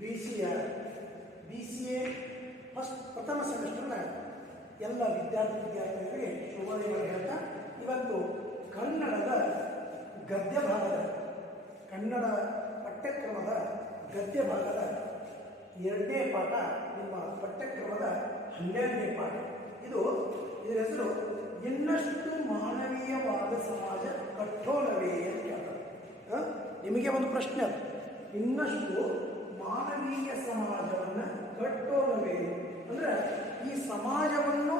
B C R B C A first ಪ್ರಥಮ ಸೆಮಿಸ್ಟರ್ನ ಎಲ್ಲ ವಿದ್ಯಾರ್ಥಿ ವಿದ್ಯಾರ್ಥಿಗಳಿಗೆ ಶುಭೋದಯಗಳು ಹೇಳ್ತಾ, ಇವತ್ತು ಕನ್ನಡದ ಗದ್ಯ ಭಾಗದ, ಕನ್ನಡ ಪಠ್ಯಕ್ರಮದ ಗದ್ಯ ಭಾಗದ ಎರಡನೇ ಪಾಠ, ನಿಮ್ಮ ಪಠ್ಯಕ್ರಮದ ಹನ್ನೆರಡನೇ ಪಾಠ. ಇದು ಇದರ ಹೆಸರು ಇನ್ನಷ್ಟು ಮಾನವೀಯವಾದ ಸಮಾಜ ಕಟ್ಟೋಣವೇ ಅಂತ ಹೇಳ್ತಾರೆ. ನಿಮಗೆ ಒಂದು ಪ್ರಶ್ನೆ ಅದು. ಇನ್ನಷ್ಟು ಮಾನವೀಯ ಸಮಾಜವನ್ನು ಕಟ್ಟೋಣವೇ ಅಂದ್ರೆ ಈ ಸಮಾಜವನ್ನು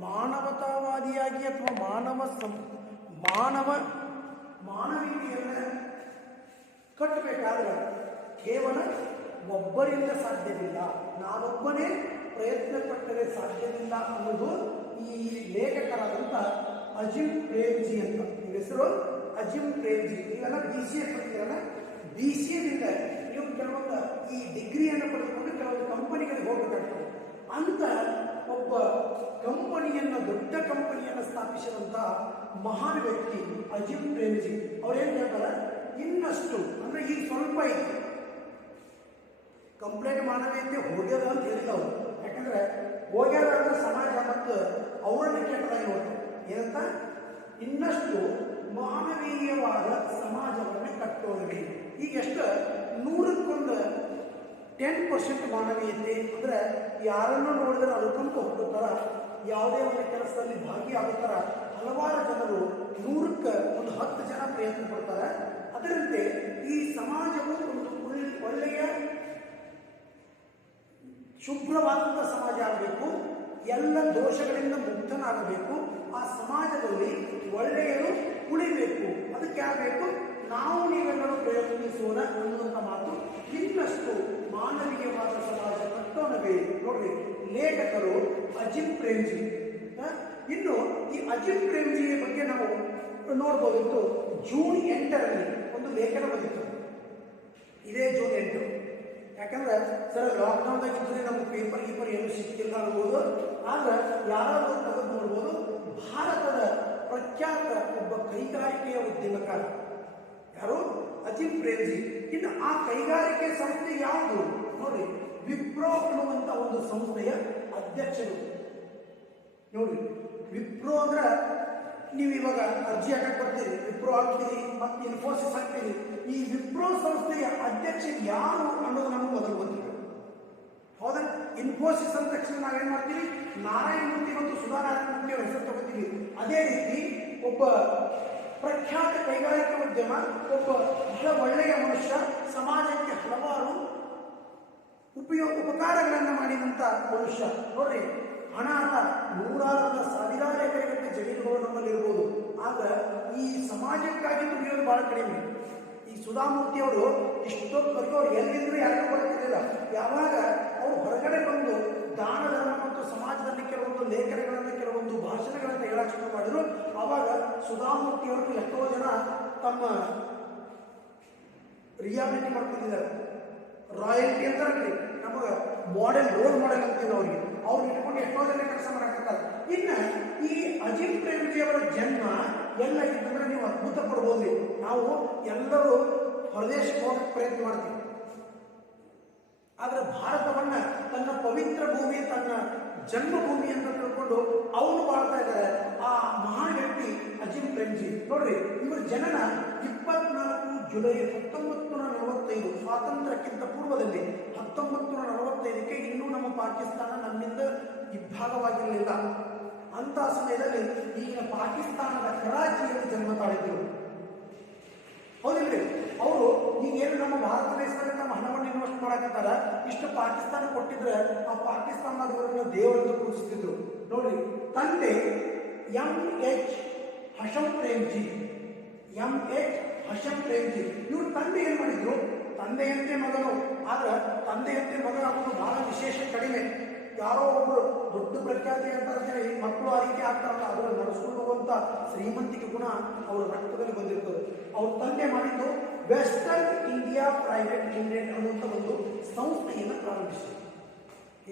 ಮಾನವತಾವಾದಿಯಾಗಿ ಅಥವಾ ಮಾನವ ಸಂ, ಮಾನವ ಮಾನವೀಯತೆಯನ್ನು ಕಟ್ಟಬೇಕಾದ್ರೆ ಕೇವಲ ಒಬ್ಬರಿಂದ ಸಾಧ್ಯವಿಲ್ಲ. ನಾನೊಬ್ಬನೇ ಪ್ರಯತ್ನ ಪಟ್ಟರೆ ಸಾಧ್ಯವಿಲ್ಲ ಅನ್ನೋದು ಈ ಲೇಖಕರಾದಂಥ ಅಜಿಮ್ ಪ್ರೇಮ್ಜಿ ಅಂತ. ಹೆಸರು? ಅಜಿಮ್ ಪ್ರೇಮ್ಜಿ. ಇವೆಲ್ಲ B C A B C ಎದಿಂದ ನೀವು ಕೆಲವೊಂದು ಈ ಡಿಗ್ರಿಯನ್ನು ಪಡೆದುಕೊಂಡು ಕೆಲವೊಂದು ಕಂಪನಿಗಳಿಗೆ ಹೋಗಬೇಕಾಗ್ತದೆ. ಅಂತ ಒಬ್ಬ ಕಂಪನಿಯನ್ನು, ದೊಡ್ಡ ಕಂಪನಿಯನ್ನು ಸ್ಥಾಪಿಸಿದಂಥ ಮಹಾನ್ ವ್ಯಕ್ತಿ ಅಜಿತ್ ಪ್ರೇಮ್ಜಿ ಅವ್ರೇನು ಹೇಳ್ತಾರೆ? ಇನ್ನಷ್ಟು, ಅಂದ್ರೆ ಈ ಸ್ವಲ್ಪ ಐತಿ ಕಂಪ್ಲೇಂಟ್ ಮಾನವೀಯತೆ ಹೋಗ್ಯದ ಅಂತ ಹೇಳಿಲ್ಲ ಅವರು. ಯಾಕಂದ್ರೆ ಹೋಗ್ಯದ ಸಮಾಜ ಮತ್ತು ಅವರನ್ನ ಕೆಟ್ಟದಾಗಿ ನೋಡ್ತಾರೆ ಏನಂತ? ಇನ್ನಷ್ಟು ಮಾನವೀಯವಾದ ಸಮಾಜವನ್ನು ಕಟ್ಟೋದ್ರಿ ಈಗ ಎಷ್ಟು ನೂರಕ್ಕೊಂದು ಟೆನ್ ಪರ್ಸೆಂಟ್ ಮಾನವೀಯತೆ ಅಂದ್ರೆ ಯಾರನ್ನು ನೋಡಿದ್ರೆ ಅನುಕಂಪ ಹೋಗುತ್ತಾರ ಯಾವುದೇ ಒಂದು ಕೆಲಸದಲ್ಲಿ ಭಾಗಿಯಾಗುತ್ತಾರ. ಹಲವಾರು ಜನರು ನೂರಕ್ಕೆ ಒಂದು ಹತ್ತು ಜನ ಪ್ರಯತ್ನ ಪಡ್ತಾರೆ. ಅದರಂತೆ ಈ ಸಮಾಜವು ಒಂದು ಒಳ್ಳೆ- ಒಳ್ಳೆಯ ಶುಭ್ರವಾದಂಥ ಸಮಾಜ ಆಗಬೇಕು. ಎಲ್ಲ ದೋಷಗಳಿಂದ ಮುಕ್ತನಾಗಬೇಕು. ಆ ಸಮಾಜದಲ್ಲಿ ಒಳ್ಳೆಯರು ಉಳಿಬೇಕು. ಅದಕ್ಕೆ ಆಗಬೇಕು ನಾವು ನೀವೆಲ್ಲರೂ ಪ್ರಯತ್ನಿಸೋಣ ಅನ್ನುವಂಥ ಮಾತು ಇನ್ನಷ್ಟು ಮಾನವೀಯವಾದ ಸಮಾಜ ಕಟ್ಟೋಣವೇ. ನೋಡ್ರಿ, ಲೇಖಕರು ಅಜಿತ್ ಪ್ರೇಮ್ಜಿ? ಇನ್ನು ಈ ಅಜಿತ್ ಪ್ರೇಮ್ಜಿ ಬಗ್ಗೆ ನಾವು ನೋಡ್ಬೋದಿತ್ತು. ಜೂನ್ ಎಂಟರಲ್ಲಿ ಒಂದು ಲೇಖನ ಬಂದಿತ್ತು. ಇದೇ ಜೂನ್ ಎಂಟು. ಯಾಕಂದ್ರೆ, ಸರ್ ಲಾಕ್ಡೌನ್ದಾಗ ಇದ್ರೆ ನಮ್ಗೆ ಪೇಪರ್ ಗೀಪರ್ ಏನು ಸಿಕ್ಕಿಲ್ಲ ಅನ್ಬೋದು. ಆದ್ರೆ ಯಾರಾದರೂ ತಗೊಂಡು ನೋಡ್ಬೋದು, ಭಾರತದ ಪ್ರಖ್ಯಾತ ಒಬ್ಬ ಕೈಗಾರಿಕೆಯ ಉದ್ಯಮಕಾರ. ಯಾರು? ಅಜಿತ್ ಪ್ರೇಮ್ಜಿ, ಇನ್ನು ಆ ಕೈಗಾರಿಕೆ ಸಂಸ್ಥೆ ಯಾವುದು? ನೋಡ್ರಿ ವಿಪ್ರೋ ಅನ್ನುವಂತ ಒಂದು ಸಂಸ್ಥೆಯ ಅಧ್ಯಕ್ಷರು. ನೋಡಿ, ವಿಪ್ರೋ ಅಂದ್ರೆ ನೀವು ಇವಾಗ ಅರ್ಜಿ ಹಾಕಕ್ ಬರ್ತೀರಿ, ವಿಪ್ರೋ ಹಾಕ್ತೀರಿ, ಮತ್ತೆ ಇನ್ಫೋಸಿಸ್ ಹಾಕ್ತೀರಿ. ಈ ವಿಪ್ರೋ ಸಂಸ್ಥೆಯ ಅಧ್ಯಕ್ಷ ಯಾರು ಅನ್ನೋದು ನಮಗೆ ಮೊದಲು ಗೊತ್ತಿಲ್ಲ. ಹೌದಾ? ಇನ್ಫೋಸಿಸ್ ಅಂದ ತಕ್ಷಣ ನಾವೇನ್ ಮಾಡ್ತೀವಿ? ನಾರಾಯಣ ಮೂರ್ತಿ ಮತ್ತು ಸುಧಾ ಮೂರ್ತಿಯವರ ಮೂರ್ತಿ ಹೆಸರು ತಗೋತೀವಿ. ಅದೇ ರೀತಿ ಒಬ್ಬ ಪ್ರಖ್ಯಾತ ಕೈಗಾರಿಕಾ ಉದ್ಯಮ, ಒಬ್ಬ ಬಹಳ ಒಳ್ಳೆಯ ಮನುಷ್ಯ, ಸಮಾಜಕ್ಕೆ ಹಲವಾರು ಉಪಯೋಗ ಉಪಕಾರಗಳನ್ನು ಮಾಡಿದಂಥ ಮನುಷ್ಯ. ನೋಡ್ರಿ ಅನಾಥ ನೂರಾರು ಸಾವಿರಾರು ಎಕರೆಗಟ್ಟಲೆ ಜಮೀನುಗಳು ನಮ್ಮಲ್ಲಿರ್ಬೋದು. ಆದ್ರೆ ಈ ಸಮಾಜಕ್ಕಾಗಿ ದುಡಿಯೋದು ಬಹಳ ಕಡಿಮೆ. ಈ ಸುಧಾಮೂರ್ತಿ ಅವರು ಇಷ್ಟೊತ್ತವರೆಗೂ ಅವ್ರು ಎಲ್ಲಿದ್ರು ಯಾರಿಗೂ ಗೊತ್ತಿರಲಿಲ್ಲ. ಯಾವಾಗ ಅವರು ಹೊರಗಡೆ ಬಂದು ದಾನ ಧರ್ಮ ಮತ್ತು ಸಮಾಜದಲ್ಲಿ ಕೆಲವೊಂದು ಲೇಖನಗಳನ್ನು ಕೆಲವೊಂದು ಭಾಷಣಗಳನ್ನು ಹೇಳಕ್ ಶುರು ಮಾಡಿದ್ರು. ಆವಾಗ ಸುಧಾಮೂರ್ತಿ ಅವರು ಎಷ್ಟೋ ಜನ ತಮ್ಮ ರಿಯಾಬಿಲಿಟಿ ಮಾಡ್ಕೊಂಡಿದ್ದಾರೆ. ರಾಯಲ್ಟಿ ಅಂತ ನಮಗೆ ಮಾಡೆಲ್ ರೋಲ್ ಮಾಡೆಲ್ ಅಂತೀವಿ ಅವ್ರಿಗೆ. ಅವ್ರು ಇಟ್ಕೊಂಡು ಎಷ್ಟೋ ಜನ ಕೆಲಸ ಮಾಡಕತ್ತಾರೆ. ಇನ್ನು ಈ ಅಜಿತ್ ಪ್ರೇಮ್ಜಿ ಅವರ ಜನ್ಮ ಎಲ್ಲ ಇದ್ರೆ ನೀವು ಅದ್ಭುತ ಪಡ್ಬೋದು ನಾವು ಎಲ್ಲರೂ ಹೊರದೇಶಕ್ಕೆ ಹೋಗಕ್ಕೆ ಪ್ರಯತ್ನ ಮಾಡ್ತೀವಿ. ಆದ್ರೆ ಭಾರತವನ್ನ ತನ್ನ ಪವಿತ್ರ ಭೂಮಿ, ತನ್ನ ಜನ್ಮಭೂಮಿ ಅಂತ ತಿಳ್ಕೊಂಡು ಅವನು ಬಾಳ್ತಾ ಇದ್ದಾರೆ. ಆ ಮಹಾನ್ ವ್ಯಕ್ತಿ ಅಜಿಮ್ ಪ್ರೇಮ್ಜಿ ನೋಡ್ರಿ, ಇವರ ಜನನ ಇಪ್ಪತ್ನಾಲ್ಕು ಜುಲೈ ಹತ್ತೊಂಬತ್ತು ನೂರ ನಲವತ್ತೈದು, ಸ್ವಾತಂತ್ರ್ಯಕ್ಕಿಂತ ಪೂರ್ವದಲ್ಲಿ ಹತ್ತೊಂಬತ್ತು ನೂರ ನಲವತ್ತೈದಕ್ಕೆ ಇನ್ನೂ ನಮ್ಮ ಪಾಕಿಸ್ತಾನ ನಮ್ಮಿಂದ ಇಬ್ಬಾಗವಾಗಿರಲಿಲ್ಲ ಅಂತ ಸಮಯದಲ್ಲಿ ಈಗಿನ ಪಾಕಿಸ್ತಾನದ ಕರಾಚಿಯಲ್ಲಿ ಜನ್ಮ ತಾಳಿದ್ರು. ಹೌದಿಲ್ರಿ ಅವರು ಈಗ ಏನು ನಮ್ಮ ಭಾರತ ದೇಶದಲ್ಲಿ ನಮ್ಮ ಹಣವನ್ನು ಇನ್ವೆಸ್ಟ್ ಮಾಡಕತ್ತಾರ? ಇಷ್ಟು ಪಾಕಿಸ್ತಾನ ಕೊಟ್ಟಿದ್ರೆ ಆ ಪಾಕಿಸ್ತಾನದವರನ್ನು ದೇವರನ್ನು ಕೂರಿಸ್ತಿದ್ರು. ನೋಡ್ರಿ, ತಂದೆ M H Hasham Premji M H Hasham Premji ಇವ್ರ ತಂದೆ ಏನು ಮಾಡಿದ್ರು? ತಂದೆಯಂತೆ ಮಗನು. ಆದ್ರೆ ತಂದೆಯಂತೆ ಮಗನ ಆಗೋದು ಬಹಳ ವಿಶೇಷ ಕಡಿಮೆ. ಯಾರೋ ಒಬ್ರು ದೊಡ್ಡ ಪ್ರಖ್ಯಾತಿ ಅಂತ ಈ ಮಕ್ಕಳು ಆ ರೀತಿ ಆಗ್ತಾರಲ್ಲ ಅದನ್ನು ನಡೆಸ್ಕೊಂಡು ಶ್ರೀಮಂತಿಕೆ ಗುಣ ಅವರ ರಕ್ತದಲ್ಲಿ ಬಂದಿರ್ತದೆ. ಅವ್ರ ತಂದೆ ಮಾಡಿದ್ದು ವೆಸ್ಟರ್ನ್ ಇಂಡಿಯಾ ಪ್ರೈವೇಟ್ ಲಿಮಿಟೆಡ್ ಅನ್ನುವಂಥ ಒಂದು ಸಂಸ್ಥೆಯನ್ನು ಪ್ರಾರಂಭಿಸಿದರು.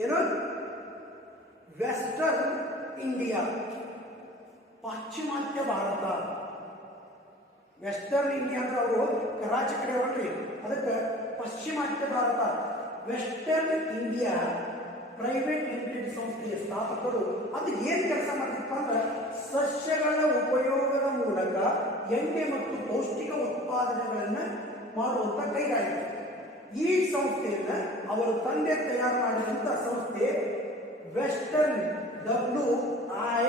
ಏನು? ವೆಸ್ಟರ್ನ್ ಇಂಡಿಯಾ ಪಾಶ್ಚಿಮಾತ್ಯ ಭಾರತ. ವೆಸ್ಟರ್ನ್ ಇಂಡಿಯಾ ಅಂದ್ರೆ ಅವರು ಕರಾಚಿ ಕಡೆ ಹೊರಟ್ರಿ ಅದಕ್ಕೆ ಪಶ್ಚಿಮಾತ್ಯ Bharat. Western India private limited ಸಂಸ್ಥೆಯ ಸ್ಥಾಪಕರು ಅದು ಏನು ಕೆಲಸ ಮಾಡ್ತಿತ್ತು ಅಂದ್ರೆ ಸಸ್ಯಗಳ ಉಪಯೋಗದ ಮೂಲಕ ಎಣ್ಣೆ ಮತ್ತು ಪೌಷ್ಟಿಕ ಉತ್ಪಾದನೆಗಳನ್ನು ಮಾಡುವಂತ ಕೈಗಾರಿಕೆ. ಈ ಸಂಸ್ಥೆಯನ್ನ ಅವರು ತಂದೆ ತಯಾರು ಮಾಡಿದಂತ ಸಂಸ್ಥೆ ವೆಸ್ಟರ್ನ್ ಡಬ್ಲ್ಯೂ ಐ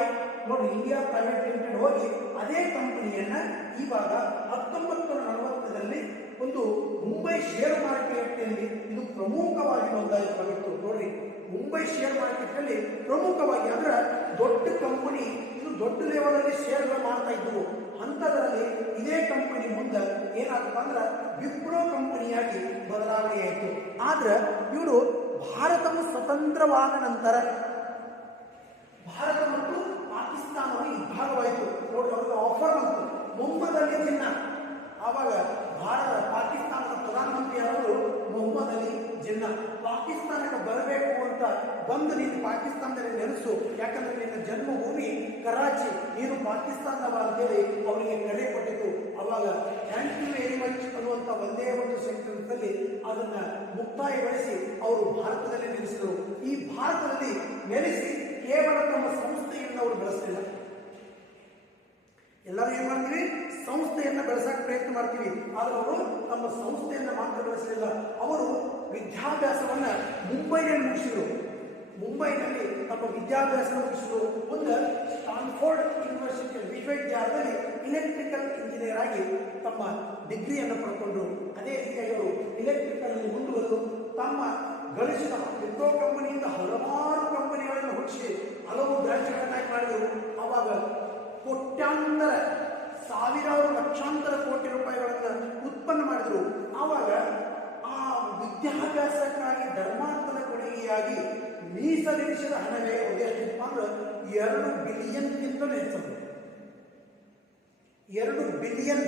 ನೋಡಿ ಇಂಡಿಯಾ ಪ್ರೈವೇಟ್ ಲಿಮಿಟೆಡ್ ಹೋಗಿ ಅದೇ ಕಂಪನಿಯನ್ನ ಇವಾಗ ಹತ್ತೊಂಬತ್ತು ನೂರ ನಲವತ್ತರಲ್ಲಿ ಒಂದು ಮುಂಬೈ ಶೇರ್ ಮಾರುಕಟ್ಟೆಯಲ್ಲಿ ಇದು ಪ್ರಮುಖವಾಗಿ ನೋಂದಾಯಿತವಾಗಿತ್ತು. ನೋಡ್ರಿ ಮುಂಬೈ ಶೇರ್ ಮಾರ್ಕೆಟ್ನಲ್ಲಿ ಪ್ರಮುಖವಾಗಿ ಅಂದ್ರೆ ದೊಡ್ಡ ಕಂಪನಿ ಇದು ದೊಡ್ಡ ಲೆವೆಲಲ್ಲಿ ಶೇರ್ಗಳು ಮಾಡ್ತಾ ಇದ್ವು. ಅಂಥದ್ರಲ್ಲಿ ಇದೇ ಕಂಪನಿ ಮುಂದೆ ಏನಾಗ್ತಪ್ಪ ಅಂದ್ರೆ ವಿಪ್ರೋ ಕಂಪನಿಯಾಗಿ ಬದಲಾವಣೆ ಆಯಿತು. ಆದ್ರೆ ಇವರು ಭಾರತವು ಸ್ವತಂತ್ರವಾದ ನಂತರ ಭಾರತ ಮತ್ತು ಪಾಕಿಸ್ತಾನವು ಇಬ್ಬಾಗವಾಯಿತು ನೋಡಿ ಅವ್ರಿಗೆ ಆಫರ್ ಬಂತು. ಮೊಹಮ್ಮದ್ ಚಿನ್ನ. ಆವಾಗ ಭಾರತ, ಪಾಕಿಸ್ತಾನದ ಪ್ರಧಾನಮಂತ್ರಿಯವರು ಮೊಹಮ್ಮದ್ ಅಲಿ ಜಿನ್ನಾ ಪಾಕಿಸ್ತಾನಕ್ಕೆ ಬರಬೇಕು ಅಂತ ಬಂದು ನೀನು ಪಾಕಿಸ್ತಾನದಲ್ಲಿ ನೆಲೆಸು. ಯಾಕಂದ್ರೆ ನಿನ್ನ ಜನ್ಮಭೂಮಿ ಕರಾಚಿ. ನೀನು ಪಾಕಿಸ್ತಾನದವ ಅಂತೇಳಿ ಅವರಿಗೆ ಕರೆ ಕೊಟ್ಟಿತು. ಅವಾಗ ಥ್ಯಾಂಕ್ ಯು ವೆರಿ ಮಚ್ ಅನ್ನುವಂಥ ಒಂದೇ ಒಂದು ಸೆಂಟೆನ್ಸ್ ಅಲ್ಲಿ ಅದನ್ನ ಮುಕ್ತಾಯಗೊಳಿಸಿ ಅವರು ಭಾರತದಲ್ಲಿ ನೆಲೆಸಿದರು. ಈ ಭಾರತದಲ್ಲಿ ನೆಲೆಸಿ ಕೇವಲ ತಮ್ಮ ಸಂಸ್ಥೆಯನ್ನು ಅವರು ಬೆಳೆಸಲಿಲ್ಲ. ಎಲ್ಲರೂ ಏನ್ ಮಾಡ್ತೀವಿ? ಸಂಸ್ಥೆಯನ್ನು ಬೆಳೆಸಕ್ಕೆ ಪ್ರಯತ್ನ ಮಾಡ್ತೀವಿ. ಆದ್ರೆ ಅವರು ತಮ್ಮ ಸಂಸ್ಥೆಯನ್ನು ಮಾತ್ರ ಬೆಳೆಸಲಿಲ್ಲ. ಅವರು ವಿದ್ಯಾಭ್ಯಾಸವನ್ನ ಮುಂಬೈನಲ್ಲಿ ಮುಗಿಸಿದರು. ಮುಂಬೈನಲ್ಲಿ ತಮ್ಮ ವಿದ್ಯಾಭ್ಯಾಸ ಮುಗಿಸಿದರು. ಒಂದು ಸ್ಟಾನ್ಫೋರ್ಡ್ ಯೂನಿವರ್ಸಿಟಿ ವಿಶ್ವವಿದ್ಯಾಲಯದಲ್ಲಿ ಇಲೆಕ್ಟ್ರಿಕಲ್ ಇಂಜಿನಿಯರ್ ಆಗಿ ತಮ್ಮ ಡಿಗ್ರಿಯನ್ನು ಪಡ್ಕೊಂಡ್ರು. ಅದೇ ರೀತಿಯಾಗಿ ಅವರು ಇಲೆಕ್ಟ್ರಿಕಲ್ ಅಲ್ಲಿ ಮುಂದುವರೆದು ತಮ್ಮ ಗಳಿಸಿದ ವಿಪ್ರೋ ಕಂಪನಿಯಿಂದ ಹಲವಾರು ಕಂಪನಿಗಳನ್ನು ಹುಟ್ಟಿಸಿ ಹಲವು ಬ್ರಾಂಚ್ಗಳನ್ನಾಗಿ ಮಾಡಿದರು. ಅವಾಗ ಕೋಟ್ಯಾಂತರ, ಸಾವಿರಾರು ಲಕ್ಷಾಂತರ ಕೋಟಿ ರೂಪಾಯಿಗಳನ್ನು ಉತ್ಪನ್ನ ಮಾಡಿದರು. ಆವಾಗ ಆ ವಿದ್ಯಾಭ್ಯಾಸಕ್ಕಾಗಿ ಧರ್ಮಾಂತರ ಕೊಡುಗೆಯಾಗಿ ಮೀಸಲಿರಿಸಿದ ಹಣವೇ ಎಷ್ಟಿತ್ತು ಅಂದ್ರೆ ಎರಡು ಬಿಲಿಯನ್ಗಿಂತಲೂ ಹೆಚ್ಚು ಎರಡು ಬಿಲಿಯನ್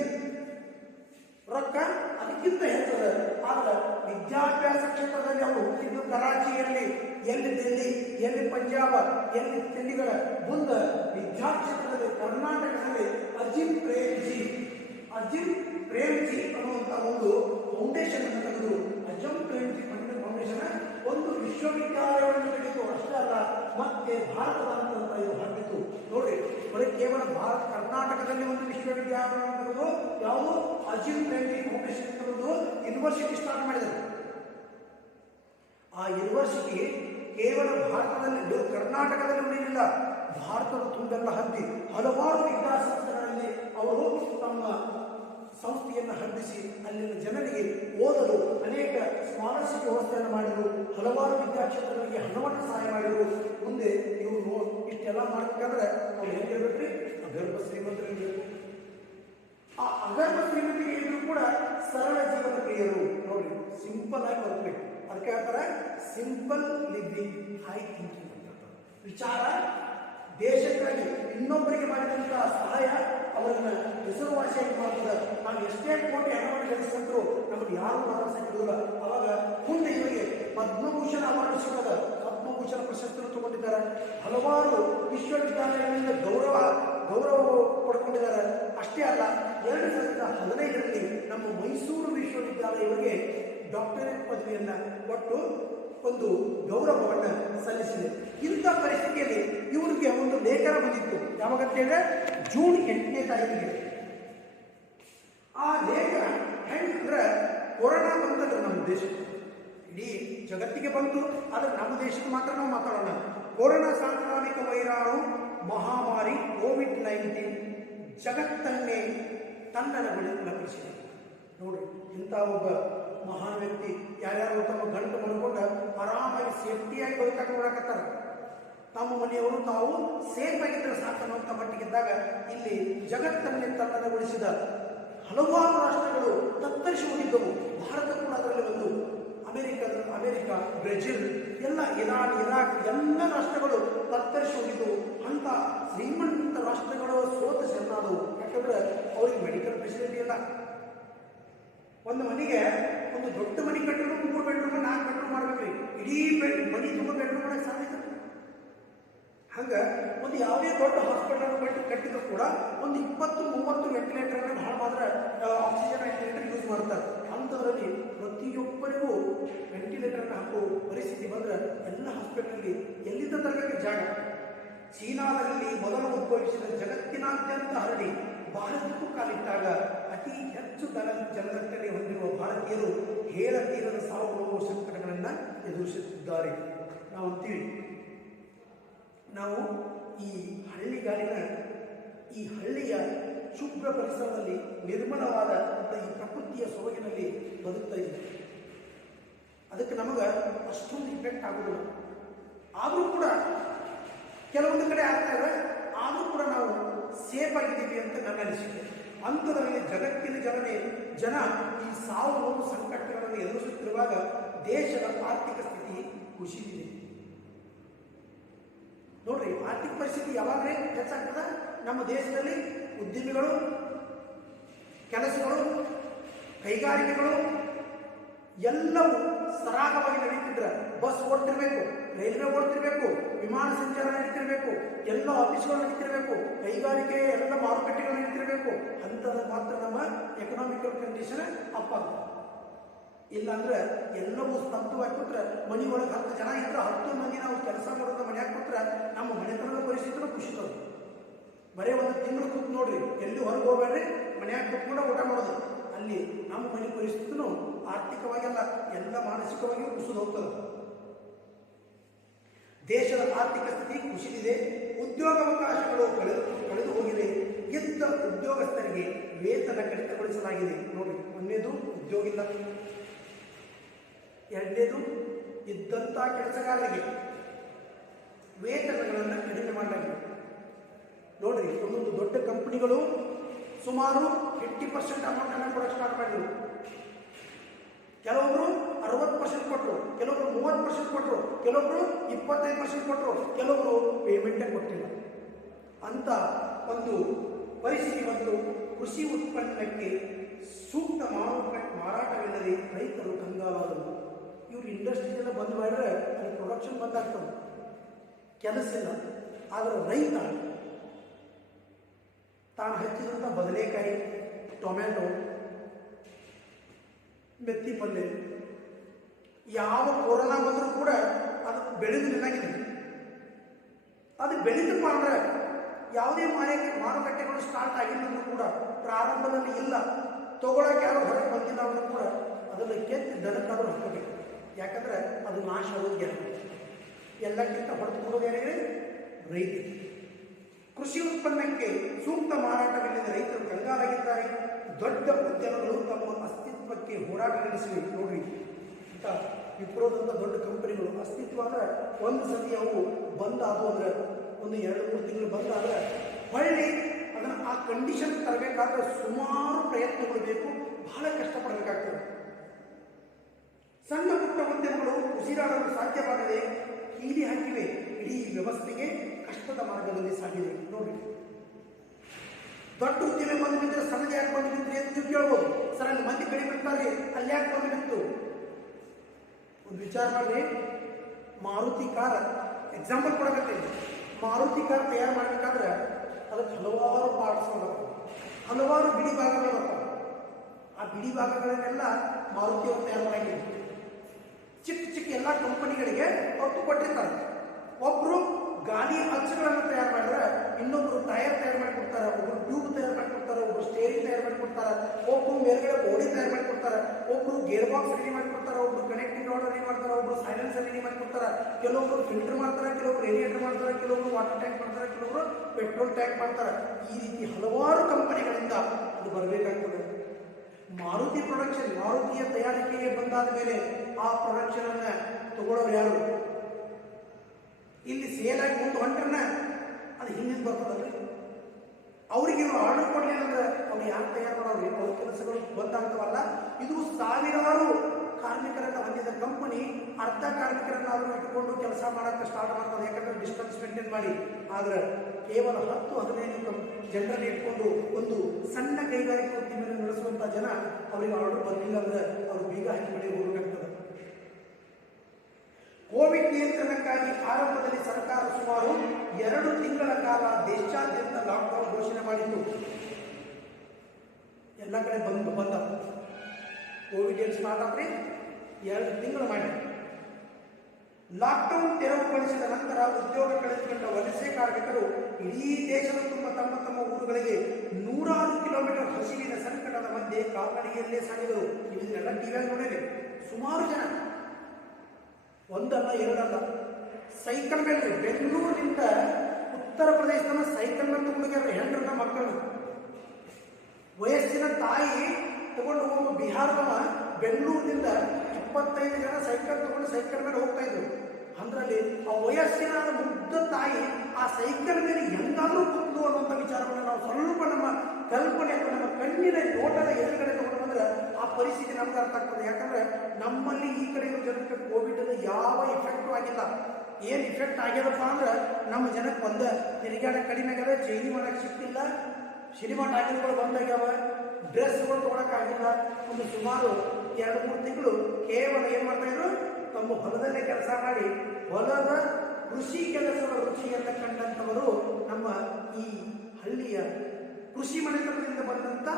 ರೊಕ್ಕ ಅದಕ್ಕಿಂತ ಹೆಚ್ಚದ ಆದ್ರೆ ವಿದ್ಯಾಭ್ಯಾಸ ಕ್ಷೇತ್ರದಲ್ಲಿ ಅವರು ಹುಟ್ಟಿದ್ದು ಕರಾಚಿಯಲ್ಲಿ, ಎಲ್ಲಿ ದಿಲ್ಲಿ, ಎಲ್ಲಿ ಪಂಜಾಬ, ಎಲ್ಲಿ ಚಂಡೀಗಢ, ಮುಂದೆ ವಿದ್ಯಾಕ್ಷೇತ್ರದಲ್ಲಿ ಕರ್ನಾಟಕದಲ್ಲಿ ಅಜಿಮ್ ಪ್ರೇಮ್ಜಿ. ಅಜಿಮ್ ಪ್ರೇಮ್ಜಿ ಅನ್ನುವಂಥ ಒಂದು ಫೌಂಡೇಶನ್ ಅನ್ನು ತೆಗೆದು ಅಜಮ್ ಪ್ರೇಮ್ಜಿ ಫೌಂಡೇಶನ್ ಒಂದು ವಿಶ್ವವಿದ್ಯಾಲಯವನ್ನು ತೆಗೆದು ಅಷ್ಟೇ ಅಲ್ಲ, ಮತ್ತೆ ಭಾರತದಾದ್ಯಂತ ಇದು ಹರಡಿತು ನೋಡಿ ಬರೀ ಕೇವಲ ಭಾರತ, ಕರ್ನಾಟಕದಲ್ಲಿ ಒಂದು ವಿಶ್ವವಿದ್ಯಾಲಯವನ್ನು ತೆಗೆದು ಯಾವುದು ಅಜಿಮ್ ಪ್ರೇಮ್ಜಿ ಫೌಂಡೇಶನ್ ತೆಗೆದು ಯೂನಿವರ್ಸಿಟಿ ಸ್ಟಾರ್ಟ್ ಮಾಡಿದರು. ಆ ಯೂನಿವರ್ಸಿಟಿ ಕೇವಲ ಭಾರತದಲ್ಲಿ, ಕರ್ನಾಟಕದಲ್ಲಿ ಉಳಿಲಿಲ್ಲ. ಭಾರತದ ತುಂಬೆಲ್ಲ ಹತ್ತಿ ಹಲವಾರು ವಿದ್ಯಾಸಂಸ್ಥೆಗಳಲ್ಲಿ ಅವರು ತಮ್ಮ ಸಂಸ್ಥೆಯನ್ನು ಹಬ್ಬಿಸಿ ಅಲ್ಲಿನ ಜನರಿಗೆ ಓದಲು ಅನೇಕ ಸ್ಕಾಲರ್ಶಿಪ್ ವ್ಯವಸ್ಥೆಯನ್ನು ಮಾಡಿದರು. ಹಲವಾರು ವಿದ್ಯಾಕ್ಷೇತ್ರಗಳಿಗೆ ಹಣವನ್ನು ಸಹಾಯ ಮಾಡಿದರು. ಮುಂದೆ ಇವರು ಇಷ್ಟೆಲ್ಲ ಮಾಡಬೇಕಾದ್ರೆ ಅವ್ರು ಹೇಗಿರ್ಬೇಕ್ರಿ? ಅಗರ್ಭ ಶ್ರೀಮಂತರಿರಬೇಕು ಆ ಅಗರ್ಭ ಶ್ರೀಮಂತಿಗೆ ಇದ್ರು ಕೂಡ ಸರಳ ಜೀವನ ಪ್ರಿಯರು. ನೋಡಿ, ಸಿಂಪಲ್ ಆಗಿ ಬದುಕಬೇಕು ಅದಕ್ಕೆ ಹೇಳ್ತಾರೆ, ಸಿಂಪಲ್ ಲಿವಿಂಗ್, ಹೈ ಥಿಂಕಿಂಗ್ ಅಂತ ವಿಚಾರ, ದೇಶಕ್ಕಾಗಿ ಇನ್ನೊಬ್ಬರಿಗೆ ಮಾಡಿದಂತಹ ಸಹಾಯ ಅವರನ್ನ ಹೆಸರುವಾಸಿಯಾಗಿ ಮಾಡ್ತದೆ ನಾವು ಎಷ್ಟೇ ಕೋಟಿ ಹಣವನ್ನು ಗಳಿಸಿಕೊಂಡ್ರು ನಮಗೆ ಯಾರು ಮಾತಾಡ್ಸಕ್ಕಿಲ್ಲ ಅವಾಗ ಮುಂದೆ ಇವರಿಗೆ ಪದ್ಮಭೂಷಣ ಅವಾರ್ಡ್ ಸಿಗದ ಪದ್ಮಭೂಷಣ ಪ್ರಶಸ್ತಿಯನ್ನು ತಗೊಂಡಿದ್ದಾರೆ. ಹಲವಾರು ವಿಶ್ವವಿದ್ಯಾಲಯಗಳಿಂದ ಗೌರವ ಗೌರವ ಪಡ್ಕೊಂಡಿದ್ದಾರೆ. ಅಷ್ಟೇ ಅಲ್ಲ, ಎರಡು ಸಾವಿರದ ಹದಿನೈದರಲ್ಲಿ ನಮ್ಮ ಮೈಸೂರು ವಿಶ್ವವಿದ್ಯಾಲಯ ಇವರಿಗೆ ಡಾಕ್ಟರೇಟ್ ಪದವಿಯನ್ನ ಕೊಟ್ಟು ಒಂದು ಗೌರವವನ್ನು ಸಲ್ಲಿಸಿದೆ. ಇಂಥ ಪರಿಸ್ಥಿತಿಯಲ್ಲಿ ಇವರಿಗೆ ಒಂದು ಲೇಖನ ಬಂದಿತ್ತು. ಯಾವಾಗ ಹೇಳಿದ್ರೆ ಜೂನ್ ಎಂಟನೇ ತಾರೀಕಿಗೆ. ಆ ಲೇಖನ ಹೆಂಗ್ರೆ ಕೊರೋನಾ ಬಂದದ್ದು ನಮ್ಮ ದೇಶ. ಇಡೀ ಜಗತ್ತಿಗೆ ಬಂತು, ಆದರೆ ನಮ್ಮ ದೇಶಕ್ಕೆ ಮಾತ್ರ ನಾವು ಮಾತಾಡೋಣ. ಕೊರೋನಾ ಸಾಂಕ್ರಾಮಿಕ ವೈರಾಣು ಮಹಾಮಾರಿ ಕೋವಿಡ್ ನೈನ್ಟೀನ್ ಜಗತ್ತನ್ನೇ ತನ್ನನ ಬಳಿ ಲಭಿಸಿದೆ ನೋಡಿ ಇಂಥ ಒಬ್ಬ ಮಹಾನ್ ವ್ಯಕ್ತಿ, ಯಾರ್ಯಾರು ತಮ್ಮ ಗಂಟು ಮಲ್ಕೊಂಡು ಆರಾಮಾಗಿ ಸೇಫ್ಟಿಯಾಗಿ ಬದುಕಾಕ ನೋಡಕತ್ತಾರ. ತಮ್ಮ ಮನೆಯವರು ತಾವು ಸೇಫ್ ಆಗಿದ್ರೆ ಸಾಕನ್ನುವಂಥ ಮಟ್ಟಿಗಿದ್ದಾಗ ಇಲ್ಲಿ ಜಗತ್ತನ್ನೇ ತನ್ನಗೊಳಿಸಿದ ಹಲವಾರು ರಾಷ್ಟ್ರಗಳು ತತ್ತರಿಸಿ ಹೋಗಿದ್ದವು. ಭಾರತ ಕೂಡ ಅದರಲ್ಲಿ ಒಂದು ಅಮೆರಿಕ ಅಮೆರಿಕ, ಬ್ರೆಜಿಲ್, ಎಲ್ಲ ಇರಾನ್, ಇರಾಕ್, ಎಲ್ಲ ರಾಷ್ಟ್ರಗಳು ತತ್ತರಿಸಿ ಹೋಗಿದ್ದವು. ಅಂತ ಶ್ರೀಮಂತ ರಾಷ್ಟ್ರಗಳು ಸೋತ ಶರಣಾದವು. ಯಾಕಂದ್ರೆ ಅವ್ರಿಗೆ ಮೆಡಿಕಲ್ ಫೆಸಿಲಿಟಿ ಇಲ್ಲ. ಒಂದು ಮನೆಗೆ ಒಂದು ದೊಡ್ಡ ಮನೆ ಕಟ್ಟರು ಮೂರು ಬೆಡ್ರೂಮ್ ನಾಲ್ಕು ಬೆಡ್ರೂಮ್ ಮಾಡ್ಬೇಕ್ರಿ ಇಡೀ ಬೆಡ್ ಮನೆ ತುಂಬ ಬೆಡ್ರೂಮ್ ಮಾಡಕ್ಕೆ ಸಾಧ್ಯತೆ ಹಂಗೆ ಒಂದು ಯಾವುದೇ ದೊಡ್ಡ ಹಾಸ್ಪಿಟಲ್ ಕಟ್ಟಿ ಕಟ್ಟಿದ್ರು ಕೂಡ ಒಂದು ಇಪ್ಪತ್ತು, ಮೂವತ್ತು ವೆಂಟಿಲೇಟರ್ ಭಾಳ ಮಾತ್ರ ಆಕ್ಸಿಜನ್ ವೆಂಟಿಲೇಟರ್ ಯೂಸ್ ಮಾಡ್ತಾರೆ. ಅಂಥದ್ರಲ್ಲಿ ಪ್ರತಿಯೊಬ್ಬರಿಗೂ ವೆಂಟಿಲೇಟರ್ನ ಮಾರುಕಟ್ಟೆಯಲ್ಲಿ ಎಲ್ಲಿಂದ ತರಬೇಕು ಜಾಗ. ಚೀನಾದಲ್ಲಿ ಮೊದಲು ಉದ್ಭವಿಸಿದ ಜಗತ್ತಿನಾದ್ಯಂತ ಹರಡಿ ಭಾರತಕ್ಕೂ ಕಾಲಿಟ್ಟಾಗ ಅತಿ ಹೆಚ್ಚು ದರ ಜನದಟ್ಟಣೆ ಹೊಂದಿರುವ ಭಾರತೀಯರು ಹೇಳತೀರದ ಸಾವು ಸಂಕಟಗಳನ್ನು ಎದುರಿಸುತ್ತಿದ್ದಾರೆ. ನಾವು ಅಂತೀವಿ ನಾವು ಈ ಹಳ್ಳಿಗಾಡಿನ ಈ ಹಳ್ಳಿಯ ಶುಭ್ರ ಪರಿಸರದಲ್ಲಿ ನಿರ್ಮಲವಾದ ಈ ಪ್ರಕೃತಿಯ ಸೊಬಗಿನಲ್ಲಿ ಬದುಕ್ತಾ ಇದ್ದೀವಿ. ಅದಕ್ಕೆ ನಮಗೆ ಅಷ್ಟೊಂದು ಇಫೆಕ್ಟ್ ಆಗೋದಿಲ್ಲ. ಆದರೂ ಕೂಡ ಕೆಲವೊಂದು ಕಡೆ ಆಗ್ತಾ ಇದೆ. ಆದರೂ ಕೂಡ ನಾವು ಸೇಫ್ ಆಗಿದ್ದೀವಿ ಅಂತ ನನ್ನ ಅನಿಸಿಕೆ ಅಂಥದ್ರಲ್ಲಿ ಜಗತ್ತಿನ ಜನನೇ, ಜನ ಈ ಸಾವು ನೋವು ಸಂಕಟಗಳನ್ನು ಎದುರಿಸುತ್ತಿರುವಾಗ ದೇಶದ ಆರ್ಥಿಕ ಸ್ಥಿತಿ ಕುಸಿದಿದೆ ನೋಡ್ರಿ, ಆರ್ಥಿಕ ಪರಿಸ್ಥಿತಿ ಯಾವಾಗಲೇ ಹೆಚ್ಚಾಗ್ತದ ನಮ್ಮ ದೇಶದಲ್ಲಿ ಉದ್ಯಮಿಗಳು, ಕೆಲಸಗಳು, ಕೈಗಾರಿಕೆಗಳು ಎಲ್ಲವೂ ಸರಾಗವಾಗಿ ನಡೀತಿದ್ರೆ ಬಸ್ ಓಡ್ತಿರ್ಬೇಕು, ರೈಲ್ವೆ ಓಡ್ತಿರ್ಬೇಕು, ವಿಮಾನ ಸಂಚಾರ ನಡೀತಿರ್ಬೇಕು, ಎಲ್ಲ ಆಫೀಸ್ಗಳು ನಡೀತಿರ್ಬೇಕು, ಕೈಗಾರಿಕೆ ಎಲ್ಲ ಮಾರುಕಟ್ಟೆಗಳು ನಡೀತಿರ್ಬೇಕು ಅಂಥದ್ದು ಮಾತ್ರ ನಮ್ಮ ಎಕನಾಮಿಕಲ್ ಕಂಡೀಷನ್ ಅಪ್ ಆಗ್ತದೆ ಇಲ್ಲಾಂದ್ರೆ ಎಲ್ಲವೂ ಸ್ತಬ್ಧವಾಗಿ ಕೊಟ್ರೆ ಮನೆ ಒಳಗೆ ಹತ್ತು ಜನ ಇದ್ರೆ ಹತ್ತು ಮಂದಿ ನಾವು ಕೆಲಸ ಮಾಡೋದು ಮನ್ಯಾಗ ಹಾಕ್ಬಿಟ್ರೆ ನಮ್ಮ ಮನೆತನದ ಪರಿಸ್ಥಿತಿನೂ ಕುಸಿತದೆ ಬರೀ ಒಂದು ತಿಂಗಳು ಕೂತ್ ನೋಡ್ರಿ, ಎಲ್ಲಿ ಹೊರಗೆ ಹೋಗ್ಬೇಡ್ರಿ, ಮನ್ಯಾಗ ಕೂತ್ಕೊಂಡು ಊಟ ಮಾಡೋದು. ಅಲ್ಲಿ ನಮ್ಮ ಮನೆ ಪರಿಸ್ಥಿತಿನೂ ಆರ್ಥಿಕವಾಗೆಲ್ಲ ಎಲ್ಲ ಮಾನಸಿಕವಾಗಿ ಕುಸಿದು ಹೋಗ್ತದೆ. ದೇಶದ ಆರ್ಥಿಕ ಸ್ಥಿತಿ ಕುಸಿದಿದೆ ಉದ್ಯೋಗಾವಕಾಶಗಳು ಕಳೆದು ಕಳೆದು ಹೋಗಿದೆ. ಇದ್ದ ಉದ್ಯೋಗಸ್ಥರಿಗೆ ವೇತನ ಕಡಿತಗೊಳಿಸಲಾಗಿದೆ. ನೋಡಿ ಒಂದನೇದು ಉದ್ಯೋಗಿಲ್ಲ, ಎರಡನೇದು ಇದ್ದಂಥ ಕೆಲಸಗಾರರಿಗೆ ವೇತನಗಳನ್ನು ಕಡಿಮೆ ಮಾಡಲಾಗಿದೆ. ನೋಡ್ರಿ, ಒಂದೊಂದು ದೊಡ್ಡ ಕಂಪನಿಗಳು ಸುಮಾರು ಫಿಫ್ಟಿ ಪರ್ಸೆಂಟ್ ಅಮೌಂಟನ್ನು ಕೊಡೋಕೆ ಸ್ಟಾರ್ಟ್ ಮಾಡಿದ್ರು. ಕೆಲವೊಬ್ರು ಅರವತ್ತು ಪರ್ಸೆಂಟ್ ಕೊಟ್ಟರು ಕೆಲವೊಬ್ರು ಮೂವತ್ತು ಪರ್ಸೆಂಟ್ ಕೊಟ್ಟರು ಕೆಲವೊಬ್ರು ಇಪ್ಪತ್ತೈದು ಪರ್ಸೆಂಟ್ ಕೊಟ್ಟರು ಕೆಲವರು ಪೇಮೆಂಟೇ ಕೊಟ್ಟಿಲ್ಲ. ಅಂತ ಒಂದು ಬಂದು ಕೃಷಿ ಉತ್ಪನ್ನಕ್ಕೆ ಸೂಕ್ತ ಮಾರುಕಟ್ಟೆ ಮಾರಾಟವಿಲ್ಲದೆ ರೈತರು ಕಂಗಾಲಾದರು ಇವ್ರು ಇಂಡಸ್ಟ್ರಿ ಎಲ್ಲ ಬಂದ್ ಮಾಡಿದ್ರೆ ಅಲ್ಲಿ ಪ್ರೊಡಕ್ಷನ್ ಬಂದಾಗ್ತದೆ. ಕೆಲಸ ಇಲ್ಲ. ಆದರೆ ರೈತ ತಾನು ಹಚ್ಚಿದಂಥ ಬದನೆಕಾಯಿ, ಟೊಮ್ಯಾಟೊ ಮೆತ್ತಿ ಪಲ್ಯ ಯಾವ ಕೊರೋನಾ ಬಂದರೂ ಕೂಡ ಅದು ಬೆಳೆದು ನಿನ್ನಾಗಿದೆ ಅದು ಬೆಳೆದು ಅಂದ್ರೆ ಯಾವುದೇ ಮಾರೇ ಮಾರುಕಟ್ಟೆಗಳು ಸ್ಟಾರ್ಟ್ ಆಗಿಲ್ಲಂದ್ರೂ ಕೂಡ ಪ್ರಾರಂಭದಲ್ಲಿ ಇಲ್ಲ. ತಗೊಳಕ್ಕೆ ಯಾರು ಹೊರಗೆ ಬಂದಿಲ್ಲ ಅಂದರೂ ಕೂಡ ಅದನ್ನು ಕೆತ್ತಿ ದನಕ್ಕಾದರೂ ಹಾಕಬೇಕು ಯಾಕಂದ್ರೆ ಅದು ನಾಶ ಆಗೋದು ಗ್ಯಾರಂಟಿ ಎಲ್ಲಕ್ಕಿಂತ ಹೊರತು ಯಾರಿಗೆ ರೈತ ಕೃಷಿ ಉತ್ಪನ್ನಕ್ಕೆ ಸೂಕ್ತ ಮಾರಾಟವಿಲ್ಲದೆ ರೈತರು ಕಂಗಾಲಾಗಿದ್ದಾರೆ. ದೊಡ್ಡ ಉದ್ಯಮಗಳು ತಮ್ಮ ಅಸ್ತಿತ್ವಕ್ಕೆ ಹೋರಾಟ ನಡೆಸಿವೆ. ನೋಡ್ರಿ ಅಂತ ವಿಪ್ರೋದಂಥ ದೊಡ್ಡ ಕಂಪನಿಗಳು ಅಸ್ತಿತ್ವ ಅಂದ್ರೆ ಒಂದು ಸತಿ ಅವು ಬಂದ್ ಆದವು ಅಂದ್ರೆ ಒಂದು ಎರಡು, ಮೂರು ತಿಂಗಳು ಬಂದಾಗ ಹೊಳ್ಳಿ ಅದನ್ನು ಆ ಕಂಡೀಷನ್ ತರಬೇಕಾದ್ರೆ ಸುಮಾರು ಪ್ರಯತ್ನಗಳು ಬೇಕು. ಬಹಳ ಕಷ್ಟಪಡಬೇಕಾಗ್ತದೆ. ಸಣ್ಣ ಪುಟ್ಟ ಉದ್ಯಮಗಳು ಉಸಿರಾಡಲು ಸಾಧ್ಯವಾಗದೆ ಕೀಲಿ ಹಾಕಿವೆ. ಇಡೀ ವ್ಯವಸ್ಥೆಗೆ ಕಷ್ಟದ ಮಾರ್ಗದಲ್ಲಿ ಸಾಗಿದೆ. ನೋಡಿ ದೊಡ್ಡ ಉದ್ಯಮ ಬಂದು ಬಿದ್ದರೆ ಸಣ್ಣದು ಯಾಕೆ ಬಂದು ಬಿದ್ದರೆ ಅಂತ ನೀವು ಕೇಳ್ಬೋದು. ಸರ್, ಅಲ್ಲಿ ಮಂದಿ ಕಡಿಮೆ ಇರ್ತಾರೆ ಅಲ್ಲಿ ಯಾಕೆ ಬಂದು ಒಂದು ವಿಚಾರ ಮಾಡ್ರಿ. ಮಾರುತಿ ಕಾರ ಎಕ್ಸಾಂಪಲ್ ಕೊಡಕತ್ತೀನಿ ಮಾರುತಿ ಕಾರ್ ತಯಾರು ಮಾಡಬೇಕಾದ್ರೆ ಅದಕ್ಕೆ ಹಲವಾರು ಪಾರ್ಟ್ಸ್ ಬರ್ತವೆ ಹಲವಾರು ಬಿಡಿ ಭಾಗಗಳು ಬರ್ತವೆ ಆ ಬಿಡಿ ಭಾಗಗಳನ್ನೆಲ್ಲ ಮಾರುತಿ ಅವರು ತಯಾರು ಮಾಡಿದ್ದೀವಿ ಚಿಕ್ಕ ಚಿಕ್ಕ ಎಲ್ಲ ಕಂಪನಿಗಳಿಗೆ ಒತ್ತು ಕೊಟ್ಟಿರ್ತಾರೆ ಒಬ್ರು ಗಾಡಿ ಅಚ್ಚುಗಳನ್ನು ತಯಾರು ಮಾಡಿದ್ರೆ ಇನ್ನೊಬ್ರು ಟೈರ್ ತಯಾರು ಮಾಡಿಕೊಡ್ತಾರೆ ಒಬ್ರು ಟ್ಯೂಬ್ ತಯಾರು ಮಾಡಿಕೊಡ್ತಾರೆ ಒಬ್ರು ಸ್ಟೇರಿಂಗ್ ತಯಾರು ಮಾಡಿಕೊಡ್ತಾರೆ ಒಬ್ರು ಮೇಲ್ಗಡೆ ಬೋಡಿ ತಯಾರು ಮಾಡಿಕೊಡ್ತಾರೆ ಒಬ್ರು ಗೇರ್ ಬಾಕ್ಸ್ ರೆಡಿ ಮಾಡಿಕೊಡ್ತಾರೆ ಒಬ್ರು ಕನೆಕ್ಟಿಂಗ್ ರೋಡ್ ರೆಡಿ ಮಾಡ್ತಾರೆ, ಒಬ್ರು ಸೈಲೆನ್ಸ್ ರೆಡಿ ಮಾಡಿಕೊಡ್ತಾರೆ ಕೆಲವೊಬ್ರು ಫಿಲ್ಟರ್ ಮಾಡ್ತಾರೆ, ಕೆಲವೊಬ್ರು ರೇಡಿಯೇಟರ್ ಮಾಡ್ತಾರೆ, ಕೆಲವೊಬ್ರು ವಾಟರ್ ಟ್ಯಾಂಕ್ ಮಾಡ್ತಾರೆ, ಕೆಲವೊಬ್ರು ಪೆಟ್ರೋಲ್ ಟ್ಯಾಂಕ್ ಮಾಡ್ತಾರೆ. ಈ ರೀತಿ ಹಲವಾರು ಕಂಪನಿಗಳಿಂದ ಅದು ಬರಬೇಕಾಗ್ತದೆ. ಮಾರುತಿ ಪ್ರೊಡಕ್ಷನ್ ಮಾರುತಿಯ ತಯಾರಿಕೆಗೆ ಬಂದಾದ ಮೇಲೆ ಆ ಪ್ರೊಡಕ್ಷನ್ ಅನ್ನ ತಗೊಳ್ಳೋರು ಯಾರು? ಇಲ್ಲಿ ಸೇಲಾಗಿ ಮುಂದೆ ಹೊಂಟ್ರನ್ನ ಅದು ಹಿಂದಿನ ಬರ್ತದಲ್ರಿ? ಅವರಿಗೆ ಆರ್ಡರ್ ಕೊಡಲಿಲ್ಲ ಅಂದ್ರೆ ಅವ್ರು ಯಾರು ತಯಾರು ಮಾಡೋರು? ಅವ್ರ ಕೆಲಸಗಳು ಬಂದಾಗ್ತವಲ್ಲ ಇದು ಸಾವಿರಾರು ಕಾರ್ಮಿಕರನ್ನ ಹೊಂದಿದ ಕಂಪನಿ ಅರ್ಧ ಕಾರ್ಮಿಕರನ್ನಾದರೂ ಇಟ್ಕೊಂಡು ಕೆಲಸ ಮಾಡಕ್ಕೆ ಸ್ಟಾರ್ಟ್ ಮಾಡ್ತಾರೆ ಯಾಕಂದ್ರೆ ಡಿಸ್ಟೆನ್ಸ್ ಮೇಂಟೈನ್ ಮಾಡಿ. ಆದ್ರೆ ಕೇವಲ ಹತ್ತು, ಹದಿನೈದು ಜನರನ್ನು ಇಟ್ಕೊಂಡು ಒಂದು ಸಣ್ಣ ಕೈಗಾರಿಕೆ ಉದ್ಯಮವನ್ನು ನಡೆಸುವಂತ ಜನ ಅವರಿಗೆ ಆರ್ಡರ್ ಬರಲಿಲ್ಲ ಅಂದ್ರೆ ಅವರು ಬೀಗ ಹಾಕಿ ಕೋವಿಡ್ ನಿಯಂತ್ರಣಕ್ಕಾಗಿ ಆರಂಭದಲ್ಲಿ ಸರ್ಕಾರ ಸುಮಾರು ಎರಡು ತಿಂಗಳ ಕಾಲ ದೇಶಾದ್ಯಂತ ಲಾಕ್ಡೌನ್ ಘೋಷಣೆ ಮಾಡಿತ್ತು. ಎಲ್ಲ ಕಡೆ ಬಂದು ಬಂದ. ಕೋವಿಡ್ ಏನು ಸ್ಟಾರ್ಟ್ ಎರಡು ತಿಂಗಳು ಮಾಡಿ ಲಾಕ್ಡೌನ್ ತೆರವುಗೊಳಿಸಿದ ನಂತರ ಉದ್ಯೋಗ ಕಳೆದುಕೊಂಡ ವಲಸೆ ಕಾರ್ಮಿಕರು ಇಡೀ ದೇಶದ ತುಂಬ ತಮ್ಮ ತಮ್ಮ ಊರುಗಳಿಗೆ ನೂರಾರು ಕಿಲೋಮೀಟರ್ ಹಸಿವಿನ ಸಂಕಟದ ಮಧ್ಯೆ ಕಾಲ್ನಡಿಗೆಯಲ್ಲೇ ಸಾಗಿದರು. ಇದನ್ನೆಲ್ಲ ಟಿವಿಯಾಗಿ ನೋಡಿರಿ ಸುಮಾರು ಜನ ಒಂದಲ್ಲ ಎರಡಲ್ಲ. ಸೈಕಲ್ ಮೇಲೆ ಬೆಂಗಳೂರಿನಿಂದ ಉತ್ತರ ಪ್ರದೇಶದ ಸೈಕಲ್ ಮೇಲೆ ತಗೊಂಡೋಗ್ಯಾರ ಹೆಣ್ಣರನ್ನ ಮಕ್ಕಳು ವಯಸ್ಸಿನ ತಾಯಿ ತಗೊಂಡು ಹೋಗುವ ಬಿಹಾರದವ ಬೆಂಗಳೂರಿನಿಂದ ಇಪ್ಪತ್ತೈದು ಜನ ಸೈಕಲ್ ತಗೊಂಡು ಸೈಕಲ್ ಮೇಲೆ ಹೋಗ್ತಾ ಇದ್ರು. ಅಂದ್ರಲ್ಲಿ ಆ ವಯಸ್ಸಿನ ಮುಗ್ಧ ತಾಯಿ ಆ ಸೈಕಲ್ ಮೇಲೆ ಹೆಂಗಾದ್ರೂ ಕೂತು ಅನ್ನುವಂಥ ವಿಚಾರವನ್ನು ನಾವು ಸ್ವಲ್ಪ ನಮ್ಮ ಕಲ್ಪನೆ ನಮ್ಮ ಕಣ್ಣಿನ ನೋಟದ ಎದುರುಗಡೆ ಪರಿಸ್ಥಿತಿ ನಮ್ಗೆ ಅರ್ಥ ಆಗ್ತದೆ. ಯಾಕಂದ್ರೆ ನಮ್ಮಲ್ಲಿ ಈ ಕಡೆ ಇರೋ ಜನಕ್ಕೆ ಕೋವಿಡ್ ಯಾವ ಇಫೆಕ್ಟ್ ಆಗಿಲ್ಲ. ಏನು ಇಫೆಕ್ಟ್ ಆಗ್ಯದಪ್ಪ ಅಂದ್ರೆ ನಮ್ಮ ಜನಕ್ಕೆ ಒಂದ ತಿರುಗಾಡ ಕಡಿಮೆ ಆಗ್ಯದ ಚೈನಿ ಮಾಡಕ್ಕೆ ಸಿಕ್ಕಿಲ್ಲ ಸಿನಿಮಾ ಟಾಕೀಸ್ಗಳು ಬಂದಾಗ್ಯಾವ ಡ್ರೆಸ್ಗಳು ತೊಗೊಳಕ್ಕಾಗಿಲ್ಲ ಒಂದು ಸುಮಾರು ಎರಡು, ಮೂರು ತಿಂಗಳು ಕೇವಲ ಏನು ಮಾಡ್ತಾ ಇದ್ರು, ತಮ್ಮ ಹೊಲದಲ್ಲೇ ಕೆಲಸ ಮಾಡಿ, ಹೊಲದ ಕೃಷಿ ಕೆಲಸದ ರುಚಿಯನ್ನು ಕಂಡಂಥವರು ನಮ್ಮ ಈ ಹಳ್ಳಿಯ ಕೃಷಿ ಮನೆತನದಿಂದ ಬಂದಂಥ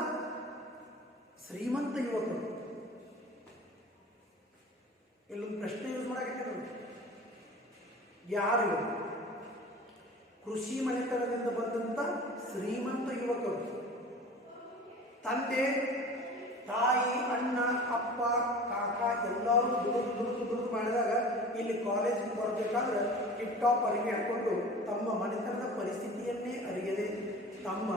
ಶ್ರೀಮಂತ ಯುವಕರು. ಇಲ್ಲೊಂದು ಪ್ರಶ್ನೆ ಯೂಸ್ ಮಾಡಕ್ಕೆ ಯಾರು? ಕೃಷಿ ಮನೆತನದಿಂದ ಬಂದಂತ ಶ್ರೀಮಂತ ಯುವಕರು. ತಂದೆ, ತಾಯಿ, ಅಣ್ಣ, ಅಪ್ಪ, ಕಾಕ ಎಲ್ಲರೂ ದುಡ್ಡು ದುಡ್ಡು ದುಡಿದು ಮಾಡಿದಾಗ ಇಲ್ಲಿ ಕಾಲೇಜಿಗೆ ಬರಬೇಕಾದ್ರೆ ಟಿಪ್ ಟಾಪ್ ಹಾಕೊಂಡು ತಮ್ಮ ಮನೆತನದ ಪರಿಸ್ಥಿತಿಯನ್ನೇ ಅರಿಯದೆ ತಮ್ಮ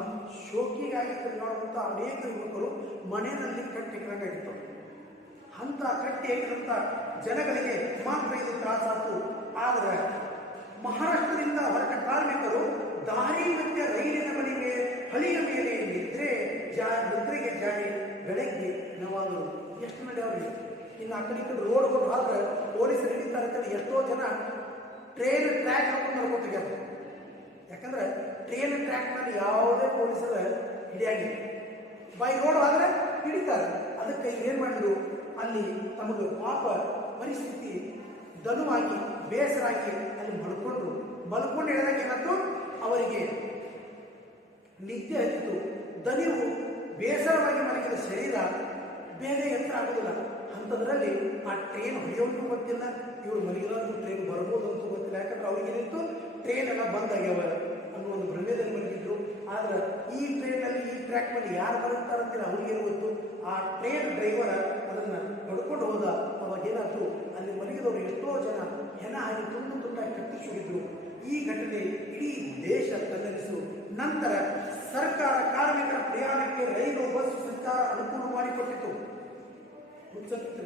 ಶೋಕಿಗಾಗಿ ತಿರುಗಾಡುವಂಥ ಅನೇಕ ಯುವಕರು ಮನೆಯಲ್ಲಿ ಕಟ್ಟಿಕೊಂಡಾಗಿತ್ತು ಅಂಥ ಕಟ್ಟಿ ಹಾಕಿದಂಥ ಜನಗಳಿಗೆ ಮಾತ್ರ ಇದು ತ್ರಾಸಾತು ಆದರೆ ಮಹಾರಾಷ್ಟ್ರದಿಂದ ಹೊರಟ ಕಾರ್ಮಿಕರು ದಾರಿ ಮತ್ತೆ ರೈಲಿನ ಮನೆಗೆ ಹಳಿಯ ಮೇಲೆ ನಿದ್ರೆ ಜಾ, ನಿದ್ರೆಗೆ ಜಾರಿ ಬೆಳಗ್ಗೆ ನವಾದರು ಎಷ್ಟು ನಡೆಯವ್ರಿ ಇನ್ನು ಆ ಕಡೆ ಕಡೆ ರೋಡ್ ಕೊಟ್ಟು ಆದ್ರೆ ಪೊಲೀಸರು ಎಷ್ಟೋ ಜನ ಟ್ರೈನ್ ಟ್ರ್ಯಾಕ್ ಹಾಕೊಂಡು ನಡ್ಕೊತಿದ್ದಾರೆ ಯಾಕಂದ್ರೆ ಟ್ರೈನ್ ಮಾಡಿ ಯಾವುದೇ ಪೊಲೀಸರ ಹಿಡಿಯಾಗಿಲ್ಲ ಬೈ ರೋಡ್ ಆದರೆ ಹಿಡಿತಾರೆ. ಅದಕ್ಕೆ ಏನು ಮಾಡಿದ್ರು? ಅಲ್ಲಿ ತಮಗೆ ಪಾಪ ಪರಿಸ್ಥಿತಿ ದನುವಾಗಿ, ಬೇಸರಾಗಿ ಅಲ್ಲಿ ಮಲ್ಕೊಂಡ್ರು. ಮಲ್ಕೊಂಡು ಹೇಳಿದಾಗ ಏನಾಯ್ತು? ಅವರಿಗೆ ನಿದ್ದೆ ಹತ್ತಿತು. ದನಿವು ಬೇಸರವಾಗಿ ಮಲಗಿದ ಶರೀರ ಬೇರೆ ಎತ್ತರ ಆಗೋದಿಲ್ಲ ಅಂಥದ್ರಲ್ಲಿ ಆ ಟ್ರೈನ್ ಹೊಡೆಯೋದು ಗೊತ್ತಿಲ್ಲ. ಇವರು ಮಲಗಿರೋದು ಟ್ರೈನ್ ಬರ್ಬೋದು ಅಂತ ಗೊತ್ತಿಲ್ಲ. ಯಾಕಂದ್ರೆ ಅವ್ರಿಗೆ ಏನಿತ್ತು? ಟ್ರೈನ್ ಎಲ್ಲ ಬಂದ್ ಆಗ್ಯಾವ. ಅನ್ನೋ ಒಂದು ಭ್ರಮೆದಲ್ಲಿ ಮಲಗಿದ್ರು ಆದ್ರೆ ಈ ಟ್ರೈನಲ್ಲಿ ಈ ಟ್ರ್ಯಾಕ್ ಮೇಲೆ ಯಾರು ಬರುತ್ತಾರಂತೇಳಿ ಅವ್ರಿಗೇನು ಗೊತ್ತು? ಆ ಟ್ರೈನ್ ಡ್ರೈವರ್ ಅದನ್ನ ಹೊಡ್ಕೊಂಡು ಹೋದ. ಅವಾಗ ಏನಾಯ್ತು? ಅಲ್ಲಿ ಮಲಗಿದವರು ಎಷ್ಟೋ ಜನ ಹೆಣ ಹಾಗೆ ತುಂಡು ತುಂಡಾಗಿ ಕಟ್ಟಿಸಿದ್ರು ಈ ಘಟನೆ ಇಡೀ ದೇಶ ತಲ್ಲರಿಸು ನಂತರ ಸರ್ಕಾರ ಕಾರ್ಮಿಕರ ಪ್ರಯಾಣಕ್ಕೆ ರೈಲು, ಬಸ್ ಸಂಚಾರ ಅನುಕೂಲ ಮಾಡಿಕೊಟ್ಟಿತ್ತು. ಹುಚ್ಚತ್ತು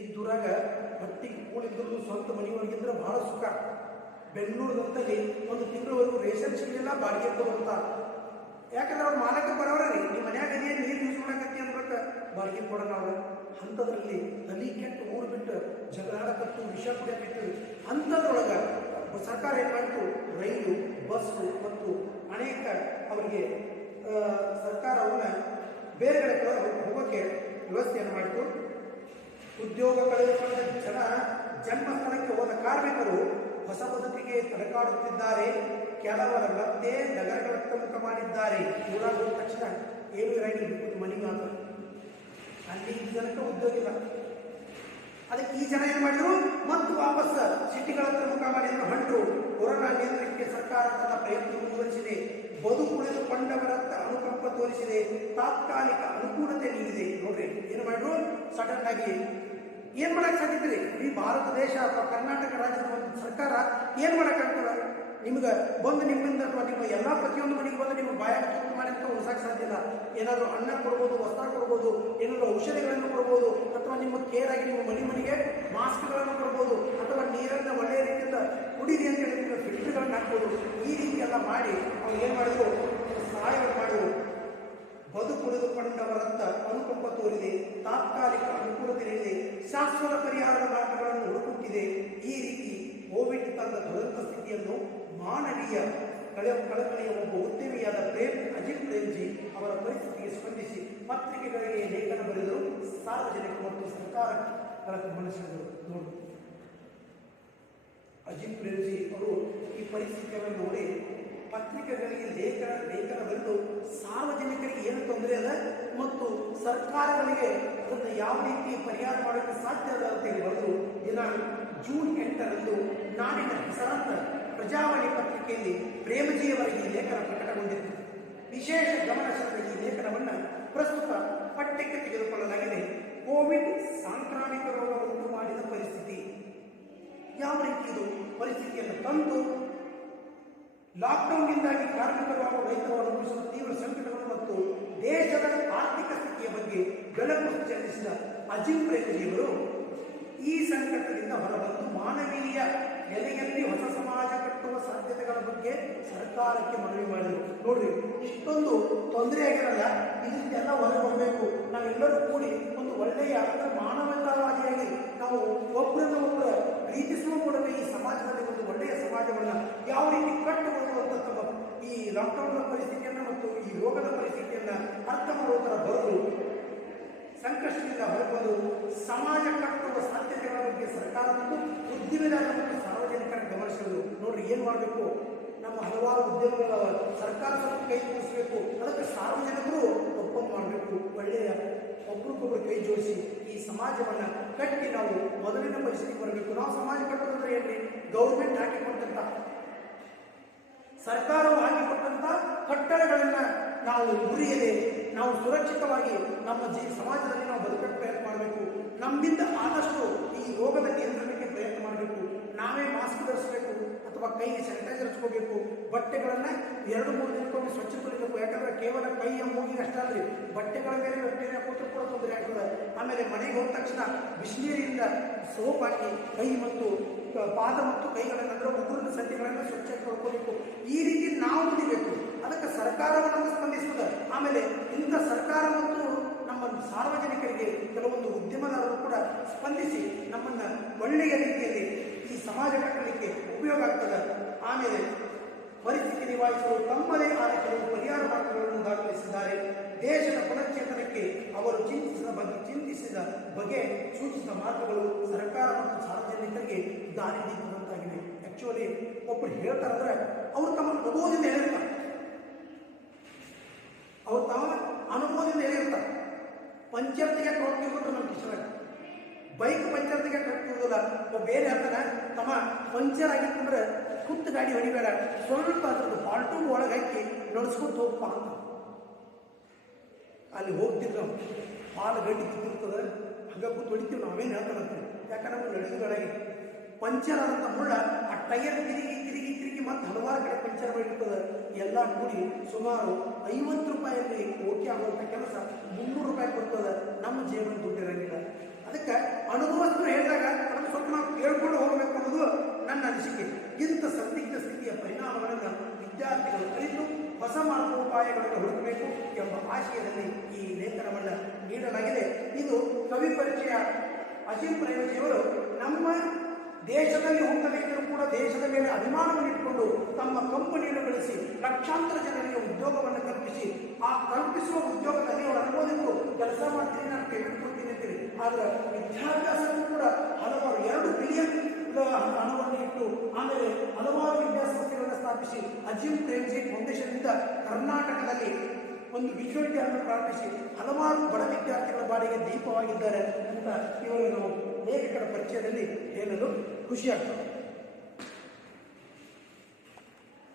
ಇದ್ದೂರಾಗ ಹೊಟ್ಟಿಗೆ ಕೂಳಿದ್ರು ಸ್ವಂತ ಮನೆಯೊಳಗಿದ್ರೆ ಬಹಳ ಸುಖ. ಬೆಂಗಳೂರಿನಂತಲ್ಲಿ ಒಂದು ತಿಂಗಳವರೆಗೂ ರೇಷನ್ ಸಿಗಲಿಲ್ಲ ಬಾಡಿಗೆ ಕೊಡುವಂತ ಯಾಕಂದ್ರೆ ಅವ್ರು ಮಾಲಕ ಬರೋರ ರೀ. ನಿಮ್ಮ ಮನ್ಯಾಗ ಅದೇ ನೀರು ಯೂಸ್ ಮಾಡಕತ್ತಿ ಅಂದ್ಬಿಟ್ಟು ಬಾಡಿಗೆ ಕೊಡೋಣ ಅವರು. ಅಂಥದ್ರಲ್ಲಿ ತಲೆ ಕೆಟ್ಟು ಊರು ಬಿಟ್ಟು ಜಗಳಾಡಕತ್ತು ವಿಷ ಬಿಟ್ಟು ಅಂಥದ್ರೊಳಗೆ ಸರ್ಕಾರ ಏನು ಮಾಡಿತು? ರೈಲು ಬಸ್ಸು ಮತ್ತು ಅನೇಕ ಅವರಿಗೆ ಆ, ಸರ್ಕಾರ ಅವನ್ನ ಬೇರೆ ಕಡೆ ಹೋಗೋಕ್ಕೆ ವ್ಯವಸ್ಥೆಯನ್ನು ಮಾಡಿತು? ಉದ್ಯೋಗ ಕಳೆದುಕೊಂಡ ಜನ ಜನ್ಮಸ್ಥಳಕ್ಕೆ ಹೋದ ಕಾರ್ಮಿಕರು ಹೊಸ ಬದುಕಿಗೆ ತಡಕಾಡುತ್ತಿದ್ದಾರೆ. ಕೆಲವರ ಮತ್ತೆ ನಗರಗಳತ್ತ ಮುಖ ಮಾಡಿದ್ದಾರೆ. ಊರಾಗ ಹೋದ ತಕ್ಷಣ ಏನು ಇರಂಗಿಲ್ಲ ಒಂದು ಮನೆ ಮಾತ್ರ ಅಲ್ಲಿ ಈ ಜನಕ್ಕೆ ಉದ್ಯೋಗ ಇಲ್ಲ. ಅದಕ್ಕೆ ಈ ಜನ ಏನು ಮಾಡಿದ್ರು? ಮತ್ತು ವಾಪಸ್ ಸಿಟಿಗಳತ್ತ ಮುಖ ಮಾಡಿ ಹಂಡು ಕೊರೋನಾ ನಿಯಂತ್ರಣಕ್ಕೆ ಸರ್ಕಾರ ತನ್ನ ಪ್ರಯತ್ನ ಮುಂದುವರಿಸಿದೆ. ಬದುಕುಳಿದುಕೊಂಡವರತ್ತ ಅನುಕಂಪ ತೋರಿಸಿದೆ. ತಾತ್ಕಾಲಿಕ ಅನುಕೂಲತೆ ನೀಡಿದೆ. ನೋಡ್ರಿ, ಏನು ಮಾಡಿದ್ರು? ಸಡನ್ ಆಗಿ ಏನ್ ಮಾಡಕ್ ಸಾಧ್ಯತೆ? ಈ ಭಾರತ ದೇಶ ಅಥವಾ ಕರ್ನಾಟಕ ರಾಜ್ಯದ ಒಂದು ಸರ್ಕಾರ ಏನ್ ಮಾಡಕ್ಕಾಗ್ತದ ನಿಮ್ಗೆ ಬಂದು ನಿಮ್ಮಿಂದ ಅಥವಾ ನಿಮ್ಮ ಎಲ್ಲ ಪ್ರತಿಯೊಂದು ಮನೆಗೆ ಬಂದು ನಿಮ್ಮ ಬಾಯಾಗ ತುತ್ತು ಮಾಡಿ ಅಂತ ಸಾಧ್ಯ ಇಲ್ಲ. ಏನಾದರೂ ಅನ್ನ ಕೊಡ್ಬೋದು, ವಸ್ತ್ರ ಕೊಡ್ಬೋದು, ಏನಾದರೂ ಔಷಧಿಗಳನ್ನು ಕೊಡ್ಬೋದು, ಅಥವಾ ನಿಮ್ಮ ಕೇರ್ ಆಗಿ ನಿಮ್ಮ ಮನೆ ಮನೆಗೆ ಮಾಸ್ಕ್ಗಳನ್ನು ಕೊಡ್ಬೋದು, ಅಥವಾ ನೀರನ್ನು ಒಳ್ಳೆಯ ರೀತಿಯಿಂದ ಕುಡೀರಿ ಅಂತ ಹೇಳಿ ಫಿಲ್ಟರ್ಗಳನ್ನು ಹಾಕ್ಬೋದು. ಈ ರೀತಿ ಎಲ್ಲ ಮಾಡಿ ಅವ್ರು ಏನು ಮಾಡಿದ್ರು? ಸಹಾಯ ಮಾಡಿದ್ರು. ಬದುಕುಳಿದುಕೊಂಡವರತ್ತ ಅನುಕಂಪ ತೋರಿದೆ. ತಾತ್ಕಾಲಿಕ ಅನುಕೂಲತೆ ನೀಡಿದೆ ಶಾಶ್ವತ ಪರಿಹಾರದ ಮಾರ್ಗಗಳನ್ನು ಹುಡುಕುತ್ತಿದೆ. ಈ ರೀತಿ ಕೋವಿಡ್ ತಂದ ದುರಂತ ಸ್ಥಿತಿಯನ್ನು ಮಾನವೀಯ ಕಳೆ, ಕಳಕಳಿಯ ಒಬ್ಬ ಉದ್ಯಮಿಯಾದ ಪ್ರೇಮ್ ಅಜಿತ್ ಪ್ರೇಮ್ಜಿ ಅವರ ಪರಿಸ್ಥಿತಿಗೆ ಸ್ಪಂದಿಸಿ ಪತ್ರಿಕೆಗಳಿಗೆ ಲೇಖನ ಬರೆದರು. ಸಾರ್ವಜನಿಕ ಮತ್ತು ಸರ್ಕಾರಗಳ ಗಮನಿಸಿದರು ನೋಡಿ. ಅಜಿತ್ ಪ್ರೇಮ್ಜಿ ಅವರು ಈ ಪರಿಸ್ಥಿತಿಯನ್ನು ನೋಡಿ ಪತ್ರಿಕೆಗಳಿಗೆ ಲೇಖನ ಲೇಖನ ಬಂದು ಸಾರ್ವಜನಿಕರಿಗೆ ಏನು ತೊಂದರೆ ಅದ ಮತ್ತು ಸರ್ಕಾರಗಳಿಗೆ ಅದನ್ನು ಯಾವ ರೀತಿ ಪರಿಹಾರ ಮಾಡೋಕ್ಕೆ ಸಾಧ್ಯ ಅದ ಅಂತ ಹೇಳಿ ದಿನಾಂಕ ದಿನ ಜೂನ್ ಎಂಟರಂದು ನಾಡಿನ ಹೆಸರಾಂತ ಪ್ರಜಾವಾಣಿ ಪತ್ರಿಕೆಯಲ್ಲಿ ಪ್ರೇಮಜಿಯವರ ಈ ಲೇಖನ ಪ್ರಕಟಗೊಂಡಿತ್ತು. ವಿಶೇಷ ಗಮನ ಸೆಳೆದ ಈ ಲೇಖನವನ್ನು ಪ್ರಸ್ತುತ ಪಠ್ಯಕ್ಕೆ ತೆಗೆದುಕೊಳ್ಳಲಾಗಿದೆ. ಕೋವಿಡ್ ಸಾಂಕ್ರಾಮಿಕ ರೋಗ ಮಾಡಿದ ಪರಿಸ್ಥಿತಿ. ಯಾವ ರೀತಿ ಇದು ಪರಿಸ್ಥಿತಿಯನ್ನು ತಂದು ಲಾಕ್ಡೌನ್ನಿಂದಾಗಿ ಕಾರ್ಮಿಕರು ಹಾಗೂ ರೈತರು ಅನುಭವಿಸುವ ತೀವ್ರ ಸಂಕಟಗಳು ಮತ್ತು ದೇಶದ ಆರ್ಥಿಕ ಸ್ಥಿತಿಯ ಬಗ್ಗೆ ಬೆಳಕು ಚರ್ಚಿಸಿದ ಅಜಿಂ ಪ್ರೇಮಜಿಯವರು ಈ ಸಂಕಟದಿಂದ ಹೊರಬಂದು ಮಾನವೀಯ ನೆಲೆಯಲ್ಲಿ ಹೊಸ ಸಮಾಜ ಕಟ್ಟುವ ಸಾಧ್ಯತೆಗಳ ಬಗ್ಗೆ ಸರ್ಕಾರಕ್ಕೆ ಮನವಿ ಮಾಡಿದರು. ನೋಡ್ರಿ, ಇಷ್ಟೊಂದು ತೊಂದರೆ ಆಗಿರಲ್ಲ ಇದಕ್ಕೆಲ್ಲ ಹೊರಗೆ ಬರಬೇಕು ನಾವೆಲ್ಲರೂ ಕೂಡಿ ಒಂದು ಒಳ್ಳೆಯ ಮಾನವತಾವಾದಿಯಾಗಿ ನಾವು ಒಬ್ಬರನ್ನು ಒಬ್ಬರು ಪ್ರೀತಿಸುವ ಮೂಲಕ ಈ ಸಮಾಜದಲ್ಲಿ ಒಂದು ಒಳ್ಳೆಯ ಸಮಾಜವನ್ನು ಯಾವ ರೀತಿ ಕಟ್ಟಬಹುದು ಅಂತ ತಮ್ಮ ಈ ಲಾಕ್ಡೌನ್ನ ಪರಿಸ್ಥಿತಿಯನ್ನು ಮತ್ತು ಈ ರೋಗದ ಪರಿಸ್ಥಿತಿಯನ್ನು ಅರ್ಥ ಮಾಡುವುದರ ಬರಲು ಸಂಕಷ್ಟದಿಂದ ಹೊರಬಂದು ಸಮಾಜ ಕಟ್ಟುವ ಸಾಧ್ಯತೆಗಳ ಬಗ್ಗೆ ಸರ್ಕಾರ ಮತ್ತು ಉದ್ಯಮಿದಾರ ಮತ್ತು ಸಾರ್ವಜನಿಕರ ಗಮನಿಸಲು ನೋಡ್ರಿ ಏನು ಮಾಡಬೇಕು? ನಮ್ಮ ಹಲವಾರು ಉದ್ಯಮಗಳ ಸರ್ಕಾರವನ್ನು ಕೈ ಜೋಡಿಸಬೇಕು. ಅದಕ್ಕೆ ಸಾರ್ವಜನಿಕರು ಒಪ್ಪಂದ ಮಾಡಬೇಕು. ಒಳ್ಳೆಯ ಒಬ್ರಿಗೊಬ್ಬರು ಕೈ ಜೋಡಿಸಿ ಈ ಸಮಾಜವನ್ನು ಕಟ್ಟಿ ನಾವು ಮೊದಲಿನ ಪರಿಸ್ಥಿತಿ ಬರಬೇಕು. ನಾವು ಸಮಾಜ ಕಟ್ಟೋದ್ರೆ ಏನ್ರಿ? ಗೌರ್ಮೆಂಟ್ ಹಾಕಿಕೊಟ್ಟಂತ ಸರ್ಕಾರವು ಹಾಕಿಕೊಟ್ಟಂತ ಕಟ್ಟಡಗಳನ್ನ ನಾವು ಮುರಿಯದೆ, ನಾವು ಸುರಕ್ಷಿತವಾಗಿ ನಮ್ಮ ಜೀ, ಸಮಾಜದಲ್ಲಿ ನಾವು ಬದುಕಕ್ಕೆ ಪ್ರಯತ್ನ ಮಾಡಬೇಕು. ನಮ್ಮಿಂದ ಆದಷ್ಟು ಈ ರೋಗದ ನಿಯಂತ್ರಣಕ್ಕೆ ಪ್ರಯತ್ನ ಮಾಡಬೇಕು. ನಾವೇ ಮಾಸ್ಕ್ ಧರಿಸಬೇಕು ಅಥವಾ ಕೈಗೆ ಸ್ಯಾನಿಟೈಸರ್ ಹಚ್ಕೋಬೇಕು. ಬಟ್ಟೆಗಳನ್ನ ಎರಡು ಮೂರು ದಿನಕ್ಕೊಮ್ಮೆ ಸ್ವಚ್ಛಗೊಳಿಸಬೇಕು ಯಾಕಂದ್ರೆ ಕೇವಲ ಕೈಯ ಮೂಗಿಗೆ ಅಷ್ಟೇ ಅಲ್ರಿ. ಬಟ್ಟೆಗಳ ಮೇಲೆ ಬ್ಯಾಕ್ಟೀರಿಯಾ ಕೂತು ಕೂಡ ತೊಂದರೆ ಆಗ್ತದೆ. ಆಮೇಲೆ ಮನೆಗೆ ಹೋದ ತಕ್ಷಣ ಬಿಸಿನೀರಿಂದ ಸೋಪ್ ಹಾಕಿ ಕೈ ಮತ್ತು ಪಾದ ಮತ್ತು ಕೈಗಳನ್ನು ಅಂದರೆ ಉಗುರಿನ ಸಂಧಿಗಳನ್ನು ಸ್ವಚ್ಛ ತೊಳ್ಕೋಬೇಕು ಈ ರೀತಿ ನಾವು ದುಡಿಬೇಕು ಅದಕ್ಕೆ ಸರ್ಕಾರವನ್ನು ಸ್ಪಂದಿಸ್ತದೆ ಆಮೇಲೆ ಇಂಥ ಸರ್ಕಾರ ಮತ್ತು ನಮ್ಮ ಸಾರ್ವಜನಿಕರಿಗೆ ಕೆಲವೊಂದು ಉದ್ಯಮದಾರರು ಕೂಡ ಸ್ಪಂದಿಸಿ ನಮ್ಮನ್ನು ಒಳ್ಳೆಯ ರೀತಿಯಲ್ಲಿ ಈ ಸಮಾಜ ಕಟ್ಟಲಿಕ್ಕೆ ಉಪಯೋಗ ಆಗ್ತದೆ. ಆಮೇಲೆ ಪರಿಸ್ಥಿತಿ ನಿಭಾಯಿಸಲು ತಮ್ಮದೇ ಆದ ಕೆಲವು ಪರಿಹಾರ ಮಾರ್ಗಗಳನ್ನು ದಾಖಲಿಸಿದ್ದಾರೆ. ದೇಶದ ಪುನಶ್ಚೇತನಕ್ಕೆ ಅವರು ಚಿಂತಿಸಿದ ಬಗ್ಗೆ ಚಿಂತಿಸಿದ ಬಗೆ ಸೂಚಿಸಿದ ಮಾರ್ಗಗಳು ಸರ್ಕಾರ ಮತ್ತು ಸಾರ್ವಜನಿಕರಿಗೆ ದಾರಿ ನೀಡುವಂತಾಗಿದೆ ಆಕ್ಚುಲಿ ಒಬ್ಬರು ಹೇಳ್ತಾರಂದ್ರೆ ಅವರು ತಮ್ಮ ಅನುಭವದಿಂದ ಹೇಳಿರ್ತಾರೆ. ಅವ್ರು ತಮ್ಮ ಅನುಭವದಿಂದ ಹೇಳಿರ್ತಾರೆ. ಪಂಚರ್ ತೆಗೆ ಕೊಟ್ಟಿರ್ಬಿಟ್ರು ನಮ್ಮ ಕಿಶನಾಗಿ ಬೈಕ್ ಪಂಚರ್ ತೆಗೆ ಕಟ್ಟುವುದಿಲ್ಲ ಒಬ್ಬ ಬೇರೆ ಹೇಳ್ತಾನೆ, ತಮ್ಮ ಪಂಚರ್ ಆಗಿತ್ತಂದ್ರೆ ಕುತ್ತು ಗಾಡಿ ಹೊಡಿಬೇಡ. ಸ್ವಲ್ಪ ಅದ್ರದ್ದು ಹಾಲ್ಟು ಒಳಗೆ ಹಾಕಿ ನಡ್ಸ್ಕೊತ ಹೋಗಪ್ಪ ಅಂತ. ಅಲ್ಲಿ ಹೋಗ್ತಿದ್ರು. ಹಾಲು ಗಡ್ಡಿ ತಿಂದಿರ್ತದೆ ಹಂಗೆ ಕೂತ್ ಹೊಡಿತೀವಿ, ನಾವೇನು ಹೇಳ್ತಾರಂತೆ ಯಾಕಂದ್ರೆ ನಾವು ನಡೆಸುಗಳಾಗಿ ಪಂಚರ್ ಆದಂಥ ಮುಳ್ಳ, ಆ ಟೈರ್ ತಿರುಗಿ ತಿರುಗಿ ತಿರುಗಿ ಮತ್ತೆ ಹಲವಾರು ಕಡೆ ಪಂಚರ್ ಮಾಡಿರ್ತದೆ. ಎಲ್ಲ ಕೂಡಿ ಸುಮಾರು ಐವತ್ತು ರೂಪಾಯಿಯಲ್ಲಿ ಓಕೆ ಆಗುವಂಥ ಕೆಲಸ ಮುನ್ನೂರು ರೂಪಾಯಿ ಕೊಡ್ತದೆ. ನಮ್ಮ ಜೀವನ ದುಡ್ಡಿರಂಗಿಲ್ಲ ಅದಕ್ಕೆ ಅನುಭವಸ್ಥರು ಹೇಳಿದಾಗ ಅದನ್ನು ಸ್ವಲ್ಪ ನಾವು ಕೇಳ್ಕೊಂಡು ಹೋಗಬೇಕು ಅನ್ನೋದು ನನ್ನ ಅನಿಸಿಕೆ. ಇಂಥ ಸಂದಿಗ್ಧ ಸ್ಥಿತಿಯ ಪರಿಣಾಮಗಳನ್ನು ವಿದ್ಯಾರ್ಥಿಗಳು ಕಲಿತು ಹೊಸ ಮಾರ್ಗೋಪಾಯಗಳನ್ನು ಹುಡುಕಬೇಕು ಎಂಬ ಆಶಯದಲ್ಲಿ ಈ ಲೇಖನವನ್ನು ನೀಡಲಾಗಿದೆ. ಇದು ಕವಿ ಪರಿಚಯ ಅಜಿಂ ಪ್ರೇಮಜಿಯವರು ನಮ್ಮ ದೇಶದಲ್ಲಿ ಹುಟ್ಟಬೇಕಿದ್ದರೂ ಕೂಡ ದೇಶದ ಮೇಲೆ ಅಭಿಮಾನವನ್ನು ಇಟ್ಟುಕೊಂಡು ತಮ್ಮ ಕಂಪನಿಯನ್ನು ಬೆಳೆಸಿ ಲಕ್ಷಾಂತರ ಜನರಿಗೆ ಉದ್ಯೋಗವನ್ನು ಕಲ್ಪಿಸಿ, ಆ ಕಲ್ಪಿಸುವ ಉದ್ಯೋಗದಲ್ಲಿ ಅವರು ಅನುಮೋದಿಟ್ಟು ಕೆಲಸ ಮಾಡ್ತೀನಿ, ನಾನು ಪೇಮೆಂಟ್ ಅಂತೇಳಿ ಆದರೆ ವಿದ್ಯಾಭ್ಯಾಸಕ್ಕೂ ಕೂಡ ಹಲವಾರು ಎರಡು ಬಿಲಿಯನ್ ಹಣವನ್ನು ಇಟ್ಟು, ಆಮೇಲೆ ಹಲವಾರು ವಿದ್ಯಾಸಂಸ್ಥೆಗಳನ್ನು ಸ್ಥಾಪಿಸಿ ಅಜಿಂ ಪ್ರೇಮ್ಜಿ ಫೌಂಡೇಶನ್ನಿಂದ ಕರ್ನಾಟಕದಲ್ಲಿ ಒಂದು ವಿಶ್ವವಿದ್ಯಾಲಯ ಪ್ರಾರಂಭಿಸಿ, ಹಲವಾರು ಬಡ ವಿದ್ಯಾರ್ಥಿಗಳ ಬಾಡಿಗೆ ದೀಪವಾಗಿದ್ದಾರೆ. ಅಂತ ಇವರು ನಾವು ಲೇಖಕರ ಪರಿಚಯದಲ್ಲಿ ಹೇಳಲು ಖುಷಿಯಾಗ್ತದೆ